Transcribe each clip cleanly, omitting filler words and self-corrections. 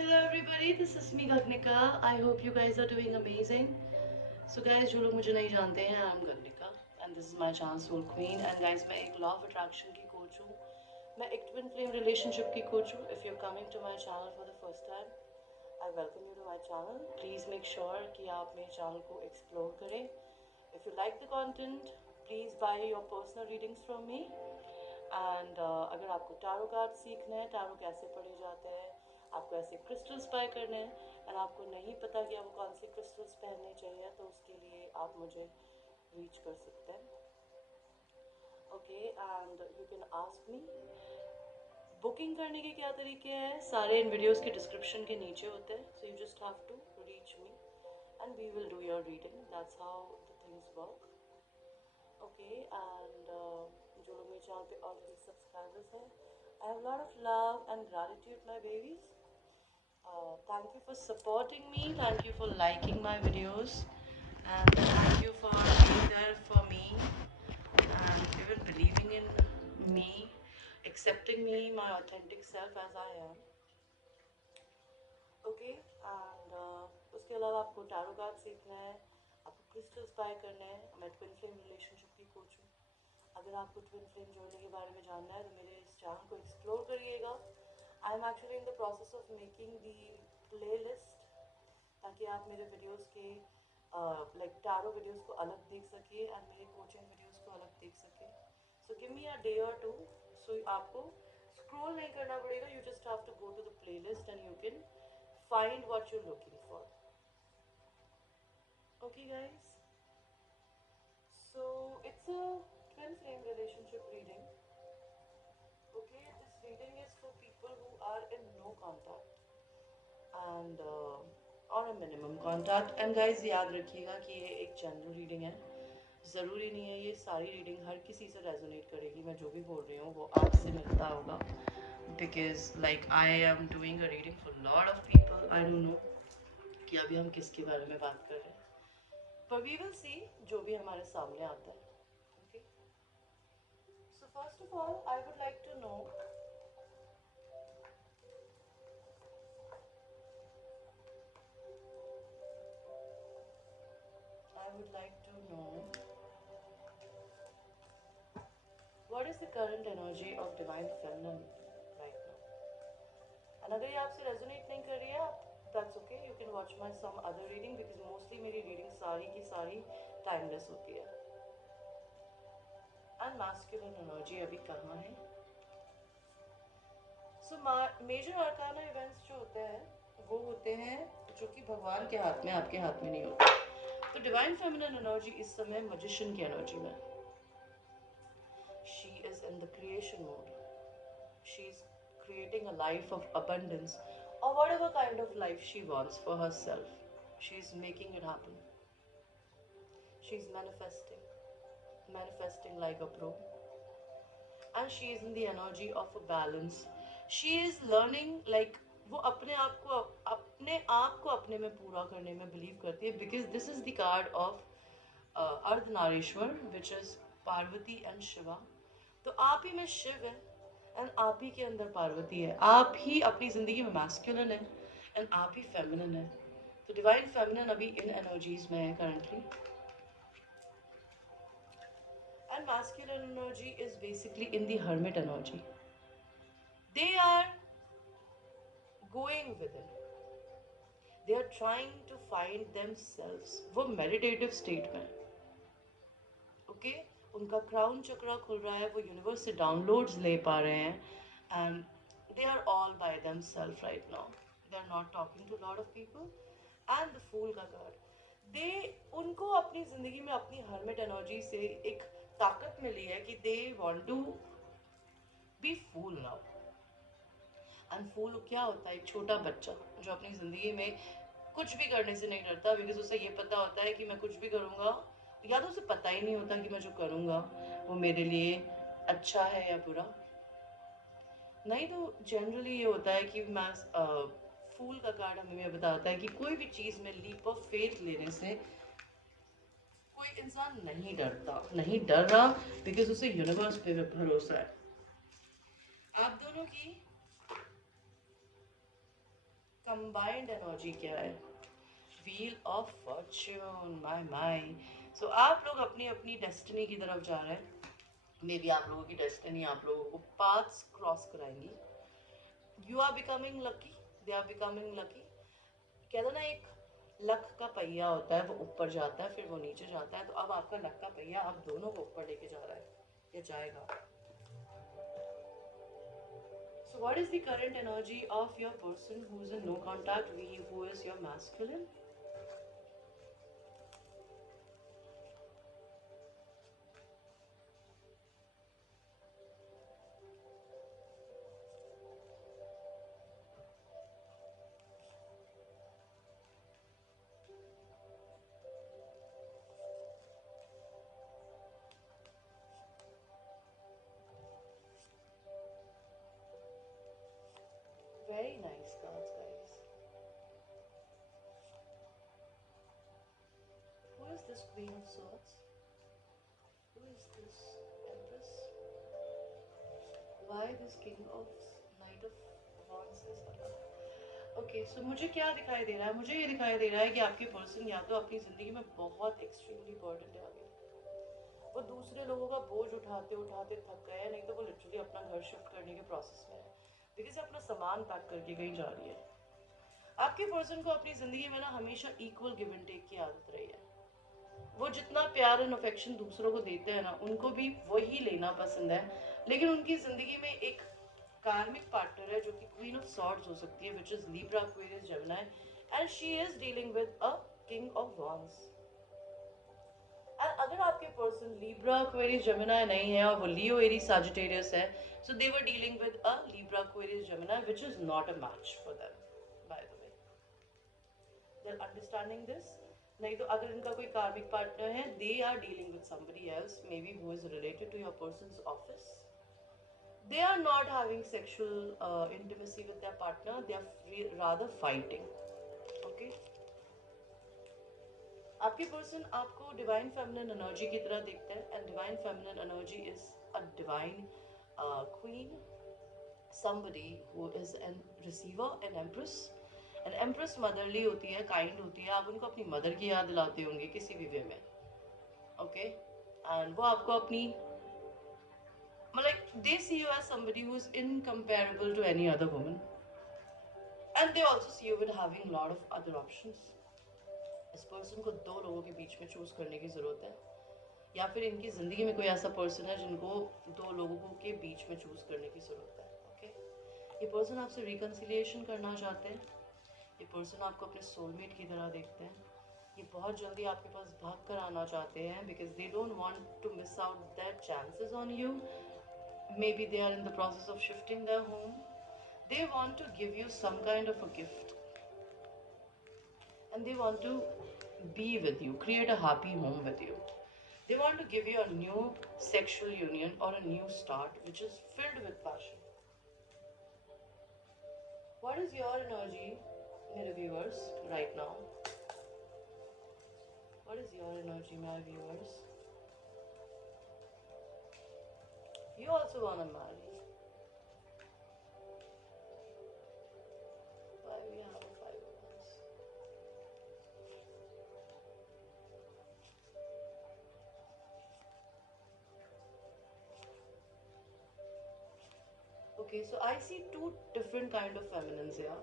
Hello everybody, this is me Gagnika. I hope you guys are doing amazing. So guys, जो लोग मुझे नहीं जानते हैं, I'm Gagnika and this is my channel Soul Queen. And guys, मैं एक law of attraction की coach हूँ. मैं एक twin flame relationship की coach हूँ. If you're coming to my channel for the first time, I welcome you to my channel. Please make sure कि आप मेरे channel को explore करें. If you like the content, please buy your personal readings from me. And अगर आपको tarot card सीखना है, tarot कैसे पढ़े जाते हैं, आपको ऐसे क्रिस्टल्स बाय करने हैं एंड आपको नहीं पता कि आपको कौन से क्रिस्टल्स पहनने चाहिए, तो उसके लिए आप मुझे रीच कर सकते हैं. Okay, and you can ask me. Booking करने के क्या तरीके हैं, सारे इन वीडियोस के डिस्क्रिप्शन के नीचे होते हैं. So you just have to reach me and we will do your reading. That's how the things work. Okay, and जो लोग मेरे चैनल पे ऑलरेडी सब्सक्राइबर्स हैं, I have lot of love and gratitude my babies. Thank you for supporting me, thank you for liking my videos, and thank you for being there for me and even believing in me, accepting me, my authentic self as I am. Okay, and उसके अलावा आपको tarot card सीखना है, आपको crystals bye करना है. मैं twin flame relationship की कोच हूँ. अगर आपको ट्विन फ्लेम जोड़ने के बारे में जानना है तो मेरे इस चैनल को एक्सप्लोर करिएगा. I am actually in the process of making the play list, ताकि आप मेरे वीडियोस के लाइक टैरो वीडियोस को अलग देख सके एंड मेरे कोचिंग वीडियोस को अलग देख सके. So give me a day or two. सो आपको स्क्रॉल नहीं करना पड़ेगा, you just have to go to the playlist and you can find what you're looking for. Okay guys, so it's a twin flame relationship reading. Okay, this reading is for people who are in no contact and or a minimum contact. And guys, याद रखिएगा कि ये एक general reading है. ज़रूरी नहीं है ये सारी रीडिंग हर किसी से रेजोनेट करेगी. मैं जो भी बोल रही हूँ वो आपसे मिलता होगा, because like I am doing a reading for lot of people. I don't know कि अभी हम किसके बारे में बात कर रहे हैं, पर वी विल सी जो भी हमारे सामने आता है. Okay, so first of all I would like to know what is the current energy of divine feminine right now. And अगर ये आपसे रेजोनेट नहीं कर रही है, that's okay, you can watch my some other reading, because mostly मेरी reading सारी की सारी टाइमलेस होती है. एंड मैस्कुलिन एनर्जी अभी कहाँ है. सो मेजर आर्काना इवेंट्स जो होते हैं वो होते हैं जो कि भगवान के हाथ में, आपके हाथ में नहीं होते. तो डिवाइन फेमिनिन एनर्जी इस समय मैजिशियन की एनर्जी में. She is in the creation mode. She is creating a life of abundance, or whatever kind of life she wants for herself. She is making it happen. She is manifesting like a pro. And she is in the energy of a balance. She is learning, like वो अपने आप को अपने में पूरा करने में believe करती है, because this is the card of Ardhanarishvara, which is Parvati and Shiva. तो आप ही में शिव है एंड आप ही के अंदर पार्वती है. आप ही अपनी जिंदगी में मैस्कुलिन है एंड आप ही फेमिनिन है. तो डिवाइन फेमिनिन अभी इन एनर्जीज में है currently. And masculine energy is basically in the hermit energy. They are going within. They are trying to find themselves. वो meditative state में. Okay? उनका क्राउन चक्रा खुल रहा है, वो यूनिवर्स से डाउनलोड्स ले पा रहे हैं, and they are all by themselves right now. They are not talking to a lot of people. And the Fool का कार्ड, they उनको अपनी जिंदगी में अपनी hermit energy से एक ताकत मिली है कि they want to be fool now. And fool क्या होता है? एक छोटा बच्चा जो अपनी जिंदगी में कुछ भी करने से नहीं डरता, बिकॉज उसे ये पता होता है कि मैं कुछ भी करूँगा, या तो उसे पता ही नहीं होता कि मैं जो करूँगा वो मेरे लिए अच्छा है या बुरा. नहीं तो जनरली ये होता है कि मैं फूल का कार्ड हमें ये बताता है कि कोई भी चीज़ में लीप ऑफ फेथ लेने से कोई इंसान नहीं डरता, नहीं डर रहा, बिकॉज उसे यूनिवर्स पे भरोसा है. आप दोनों की कंबाइंड एनर्जी क्या है? Wheel of Fortune, my so आप लोग अपनी अपनी डेस्टिनी की तरफ जा रहे हैं। मे बी आप लोगों की डेस्टिनी आप लोगों को पाथ्स क्रॉस कराएंगी। You are becoming lucky, they are becoming lucky. कहते ना एक लक का पहिया होता है, वो ऊपर जाता है फिर वो नीचे जाता है, तो अब आपका लक का पहिया आप दोनों को ऊपर लेके जा रहा है या जाएगा। So what is the current energy of your person who is in no contact, who is your masculine? Very nice cards, guys. Who is this Queen of Swords? Who is this Empress? Why this King of Knight of Wands is अलग? Okay so मुझे क्या दिखाई दे रहा है? मुझे ये दिखाई दे रहा है कि आपके पर्सन या तो अपनी ज़िंदगी में बहुत एक्सट्रीमली बर्डन आ गए, वो दूसरे लोगों का बोझ उठाते उठाते थक गए हैं, नहीं तो वो लिटरली अपना घर शिफ्ट करने के प्रोसेस में है, बिकॉज अपना सामान पैक करके कहीं जा रही है। आपके पर्सन को अपनी ज़िंदगी में ना हमेशा इक्वल गिव एंड टेक की आदत रही है। वो जितना प्यार एंड अफेक्शन दूसरों को देते हैं ना, उनको भी वही लेना पसंद है, लेकिन उनकी ज़िंदगी में एक कार्मिक पार्टनर है जो कि क्वीन ऑफ सॉर्ड्स हो सकती है, which is Libra Aquarius Gemini, and she is dealing with a king of wands. And अगर आपके पर्सन लीब्रा एक्वेरियस जेमिनी नहीं है और वो लियो एरीज सजिटेरियस है, so they were dealing with a Libra Aquarius Gemini which is not a match for them, by the way. They are understanding this. नहीं तो अगर इनका कोई कार्मिक पार्टनर है, they are dealing with somebody else, maybe who is related to your person's office. They are not having sexual intimacy with their partner, they are rather fighting. Okay, आपके person आपको divine feminine energy की तरह देखते हैं, and divine feminine energy is a divine queen, somebody who is an receiver, an empress. an empress motherly होती है, kind होती है, आप उनको अपनी मदर की याद दिलाते होंगे किसी भी वे में। ओके, एंड वो आपको अपनी like they see you as somebody who is incomparable to any other woman, and they also see you with having a lot of other options. इस पर्सन को दो लोगों के बीच में चूज करने की जरूरत है, या फिर इनकी जिंदगी में कोई ऐसा पर्सन है जिनको दो लोगों के बीच में चूज करने की जरूरत है। ओके, ये पर्सन आपसे रिकन्सिलिएशन करना चाहते हैं, ये पर्सन आपको अपने सोलमेट की तरह देखते हैं, ये बहुत जल्दी आपके पास भाग कर आना चाहते हैं, because they don't want to miss out their chances on you. Maybe they are in the process of shifting their home. They want to give you some kind of a gift, and they want to be with you, create a happy home with you. They want to give you a new sexual union or a new start which is filled with passion. What is your energy, my viewers, right now? What is your energy, my viewers? You also want to marry. Why we have a 5 of Wands? Okay, so I see two different kind of feminines here.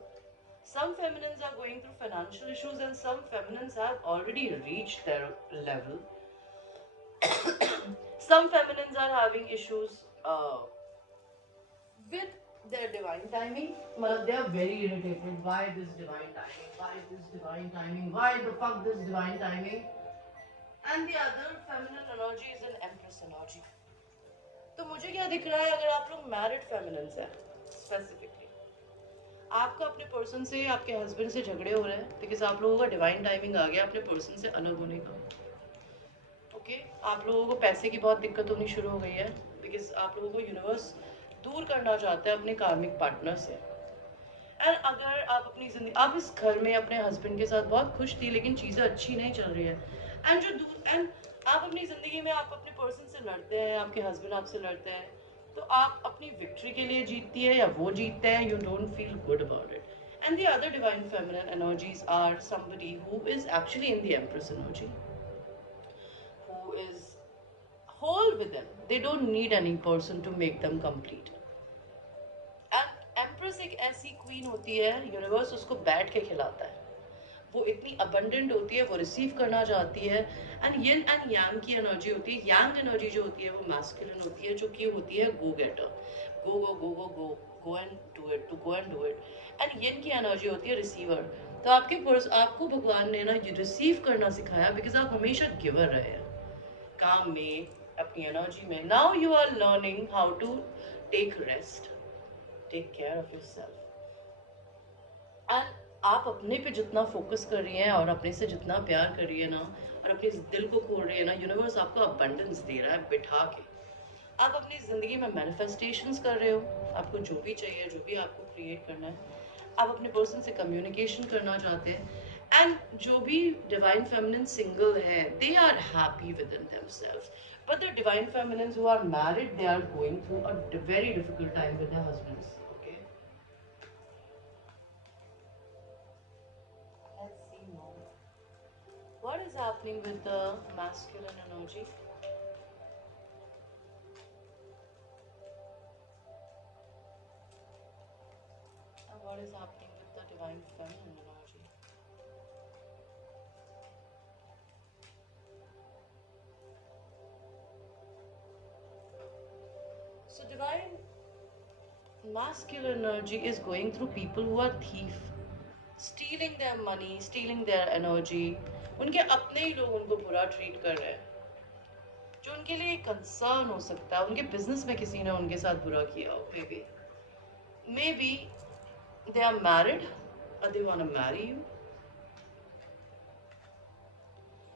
Some feminines are going through financial issues, and some feminines have already reached their level. Some feminines are having issues with their divine timing. They are very irritated. Why this divine timing? Why this divine timing? Why the fuck this divine timing? And the other feminine energy is an empress energy. तो मुझे क्या दिख रहा है, अगर आप लोग married feminines हैं स्पेसिफिकली, आपका अपने पर्सन से, आपके हस्बैंड से झगड़े हो रहे हैं बिकॉज आप लोगों का डिवाइन टाइमिंग आ गया अपने पर्सन से अलग होने का। ओके, आप लोगों को पैसे की बहुत दिक्कत होनी शुरू हो गई है बिकॉज आप लोगों को यूनिवर्स दूर करना चाहता है अपने कार्मिक पार्टनर से। एंड अगर आप अपनी जिंदगी, आप इस घर में अपने हस्बैंड के साथ बहुत खुश थी लेकिन चीज़ें अच्छी नहीं चल रही है, एंड आप अपनी ज़िंदगी में आप अपने पर्सन से लड़ते हैं, आपके हस्बैंड आपसे लड़ते हैं, तो आप अपनी विक्ट्री के लिए जीतती है या वो जीतते हैं, you don't feel good about it. And the other divine feminine energies are somebody who is actually in the Empress energy, who is whole with them. They don't need any person to make them complete. And empress एक ऐसी queen होती है, universe उसको बैठ के खिलाता है। वो इतनी अबंडेंट होती है, वो रिसीव करना चाहती है। एंड यिन एंड यांग की एनर्जी होती है। यांग एनर्जी जो होती है वो मैस्कुलिन होती है, जो कि होती है go getter, go go go go go, go and do it, to go and do it. And yin की एनर्जी होती है रिसीवर। तो आपको भगवान ने ना रिसीव करना सिखाया, बिकॉज आप हमेशा गिवर रहे हैं काम में, अपनी एनर्जी में। Now you are learning how to take rest, take care of yourself. And आप अपने पे जितना फोकस कर रही हैं और अपने से जितना प्यार कर रही है ना, और अपने दिल को खोल रही है ना, यूनिवर्स आपको अबंडेंस दे रहा है बिठा के। आप अपनी ज़िंदगी में मैनिफेस्टेशंस कर रहे हो, आपको जो भी चाहिए, जो भी आपको क्रिएट करना है, आप अपने पर्सन से कम्युनिकेशन करना चाहते हैं। एंड जो भी डिवाइन फेमिनिन सिंगल है, they are happy within themselves. But the divine feminines who are married, they are going through a very difficult time with their husbands. Let's see more. What is happening with the masculine energy? And what is happening with the divine feminine energy? So divine masculine energy is going through people who are thief, stealing their money, stealing their energy. उनके अपने ही लोग उनको बुरा treat कर रहे हैं, जो उनके लिए कंसर्न हो सकता है। उनके बिजनेस में किसी ने उनके साथ बुरा किया हो, may be they are married or they want to marry you.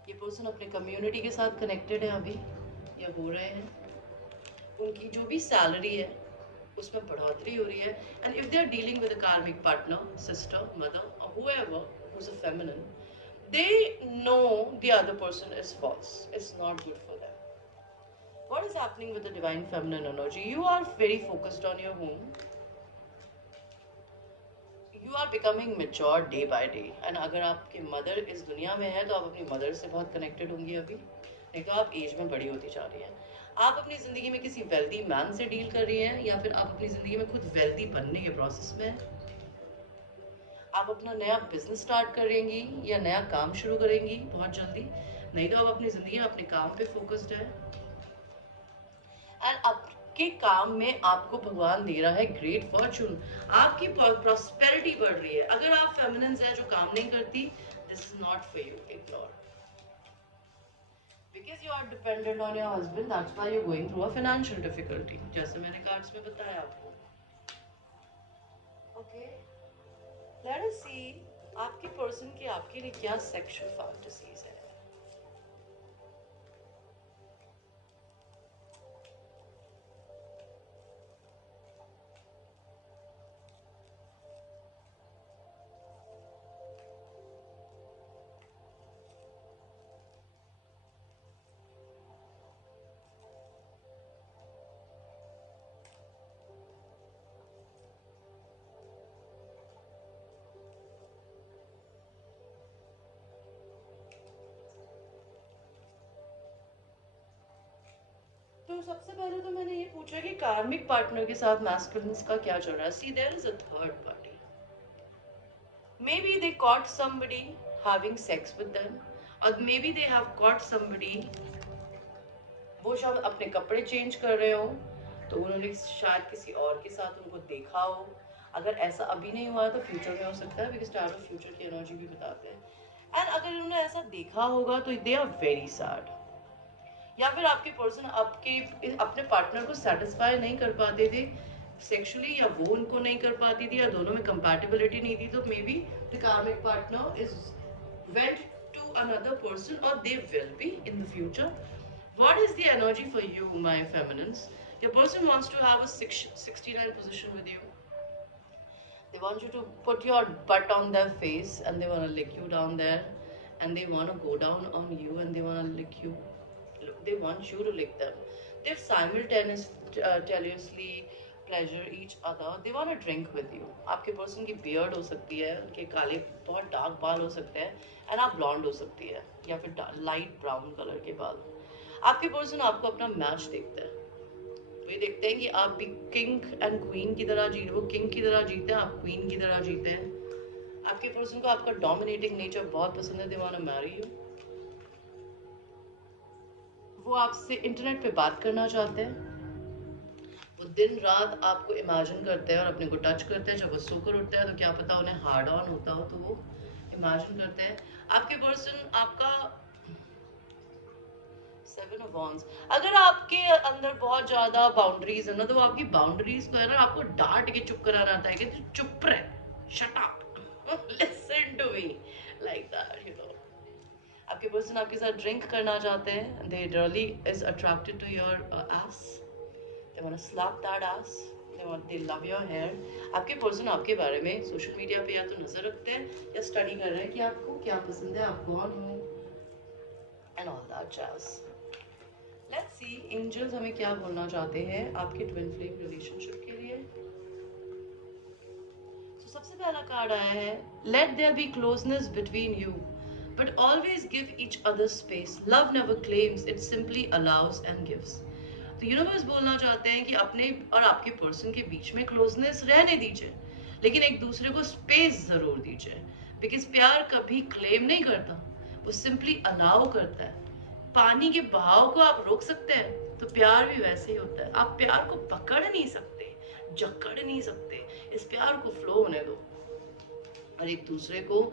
ये पर्सन अपने कम्युनिटी के साथ कनेक्टेड है अभी, या हो रहे हैं। उनकी जो भी सैलरी है उसमें बढ़ोतरी हो रही है। And if they are dealing with a karmic partner, sister, mother और whoever who's a feminine, they know the other person is false, it's not good for them. What is happening with the divine feminine energy? You are very focused on your home, you are becoming mature day by day. And अगर आपकी mother इस दुनिया में है तो आप अपनी mother से बहुत कनेक्टेड होंगी अभी, नहीं तो आप एज में बड़ी होती जा रही हैं। आप अपनी ज़िंदगी में किसी वेल्दी मैन से डील कर रही हैं, या फिर आप अपनी ज़िंदगी में खुद वेल्दी बनने के प्रोसेस में हैं। आप अपना नया बिजनेस स्टार्ट करेंगी या नया काम शुरू करेंगी बहुत जल्दी, नहीं तो आप अपनी ज़िंदगी में अपने काम पे फोकस्ड है। एंड आपके काम में आपको भगवान दे रहा है ग्रेट फॉर्चून, आपकी प्रॉस्पेरिटी बढ़ रही है। अगर आप फेमिनिन्स हैं जो काम नहीं करती, this is not for you, ignore. Because you are dependent on your husband, that's why you going through a financial difficulty, जैसे मैंने कार्ड्स में बताया आपको। ओके, लेट अस सी आपके पर्सन की आपके लिए क्या सेक्सुअल फैंटेसीज है। तो सबसे पहले तो मैंने ये पूछा कि कार्मिक पार्टनर के साथ मैस्कुलिन्स का क्या चल रहा है। See there is a third party, maybe they caught somebody having sex with them, or maybe they have caught somebody, वो शायद अपने कपड़े चेंज कर रहे हो तो उन्होंने शायद किसी और के साथ उनको देखा हो। अगर ऐसा अभी नहीं हुआ है तो फ्यूचर में हो सकता है, बिकॉज स्टार ऑफ फ्यूचर की एनर्जी भी बताते हैं। एंड अगर उन्होंने ऐसा देखा होगा तो दे आर वेरी सैड, या फिर आपके पर्सन आपके अपने पार्टनर को सेटिस्फाई नहीं कर पाते थे सेक्सुअली, या वो उनको नहीं कर पाती थी, या दोनों में कंपैटिबिलिटी नहीं थी, तो maybe the karmic partner is went to another person, और they will be in the future. What is the energy for you, my feminines? Your person wants to have a 69 position with you. They want you to put your butt on their face and they want to lick you down there, and they want to go down on you and they want to lick you. They want you to lick them. They're simultaneously pleasure each other, they want to drink with you. आपके person की beard हो सकती है, उनके काले बहुत dark बाल हो सकते हैं, एंड आप ब्लॉन्ड हो सकती है, या फिर लाइट ब्राउन कलर के बाल। आपके पर्सन आपको अपना मैच देखता है, वो ये देखते हैं कि आप भी किंग एंड क्वीन की तरह जी, वो किंग की तरह जीते हैं, आप क्वीन की तरह जीते हैं। आपके पर्सन को आपका डोमिनेटिंग नेचर बहुत पसंद है, they want to marry you. वो आपसे इंटरनेट पे बात करना चाहते हैं, वो दिन रात आपको इमेजिन करते हैं और अपने को टच करते हैं। जब वो सोकर उठते हैं तो क्या पता उन्हें हार्ड ऑन होता हो, तो वो इमेजिन करते हैं। आपके पर्सन आपका 7 of Wands, अगर आपके अंदर बहुत ज्यादा बाउंड्रीज है ना, तो वो आपकी बाउंड्रीज को है ना आपको डांट के चुप कराना आता है कि तू चुप रह, shut up, listen to me, like that, you know. आपके पर्सन आपके साथ ड्रिंक करना चाहते हैं, they really is attracted to your ass, they want to slap that ass, they love your hair। आपके पर्सन आपके बारे में सोशल मीडिया पे या तो नजर रखते हैं या स्टडी कर रहे हैं कि आपको क्या पसंद है, आप कौन हो, and all that jazz. Let's see angels हमें क्या बोलना चाहते हैं आपके ट्विन फ्लेम रिलेशनशिप के लिए। तो सबसे पहला कार्ड आया है, let there be closeness between you but always give each other space, love never claims, it simply allows and gives. तो यूनिवर्स बोलना चाहते हैं कि अपने और आपके पर्सन के बीच में क्लोजनेस रहने दीजिए, लेकिन एक दूसरे को स्पेस जरूर दीजिए, बिकॉज प्यार कभी क्लेम नहीं करता, वो सिंपली अलाउ करता है। पानी के बहाव को आप रोक सकते हैं, तो प्यार भी वैसे ही होता है। आप प्यार को पकड़ नहीं सकते, जकड़ नहीं सकते, इस प्यार को फ्लो होने दो और एक दूसरे को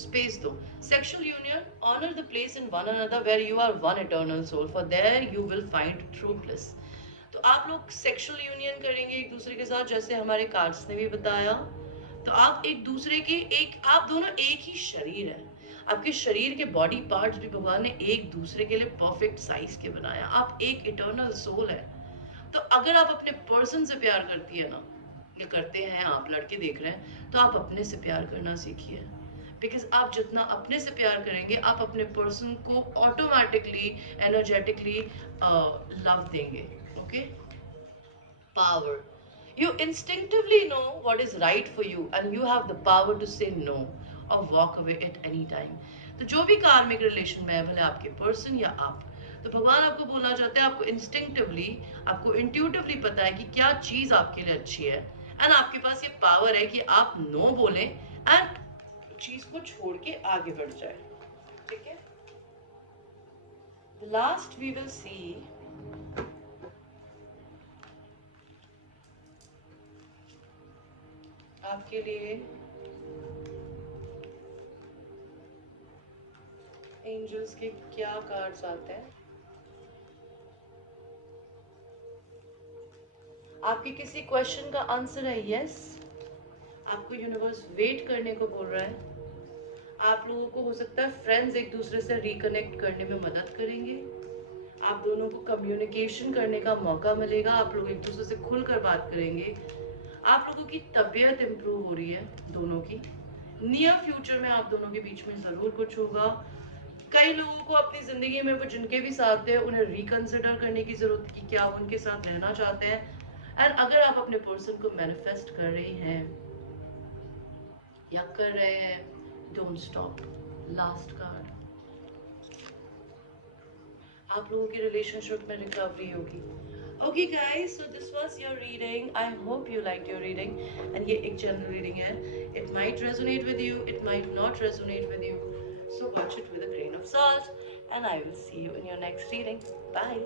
स्पेस दो। Sexual union, honour the place in one another where you are one eternal soul, for there you will find true bliss. तो आप लोग सेक्सुअल यूनियन करेंगे एक दूसरे के साथ, जैसे हमारे कार्ड्स ने भी बताया। तो आप एक दूसरे के आप दोनों एक ही शरीर है, आपके शरीर के बॉडी पार्ट्स भी भगवान ने एक दूसरे के लिए परफेक्ट साइज के बनाया, आप एक इटर्नल सोल है। तो अगर आप अपने पर्सन से प्यार करती है ना, या करते हैं, आप लड़के देख रहे हैं, तो आप अपने से प्यार करना सीखिए, बिकॉज आप जितना अपने से प्यार करेंगे आप अपने पर्सन को ऑटोमेटिकली एनर्जेटिकली लव देंगे। Okay, power, you instinctively know what is right for you and you have the power to say no or walk away at any time। तो जो भी कार्मिक रिलेशन में है, भले आपके पर्सन या आप, तो भगवान आपको बोलना चाहते हैं, आपको इंस्टिंक्टिवली, आपको इंट्यूटिवली पता है कि क्या चीज आपके लिए अच्छी है, एंड आपके पास ये पावर है कि आप नो बोलें एंड चीज को छोड़ के आगे बढ़ जाए। ठीक है, लास्ट वी विल सी आपके लिए एंजल्स के क्या कार्ड्स आते हैं। आपके किसी क्वेश्चन का आंसर है यस, आपको यूनिवर्स वेट करने को बोल रहा है। आप लोगों को हो सकता है फ्रेंड्स एक दूसरे से रिकनेक्ट करने में मदद करेंगे, आप दोनों को कम्युनिकेशन करने का मौका मिलेगा, आप लोग एक दूसरे से खुलकर बात करेंगे, आप लोगों की तबीयत इंप्रूव हो रही है दोनों की। नियर फ्यूचर में आप दोनों के बीच में जरूर कुछ होगा। कई लोगों को अपनी जिंदगी में वो जिनके भी साथ है उन्हें रिकंसिडर करने की जरूरत कि क्या वो उनके साथ रहना चाहते हैं। एंड अगर आप अपने पर्सन को मैनिफेस्ट कर रही हैं या कर रहे हैं, डोंट स्टॉप। लास्ट कार्ड, आप लोगों की रिलेशनशिप में रिकवरी होगी। Okay guys, so this was your reading, I hope you like your reading, and ये एक जनरल रीडिंग है, it might resonate with you, it might not resonate with you, so watch it with a grain of salt and I will see you in your next reading. Bye.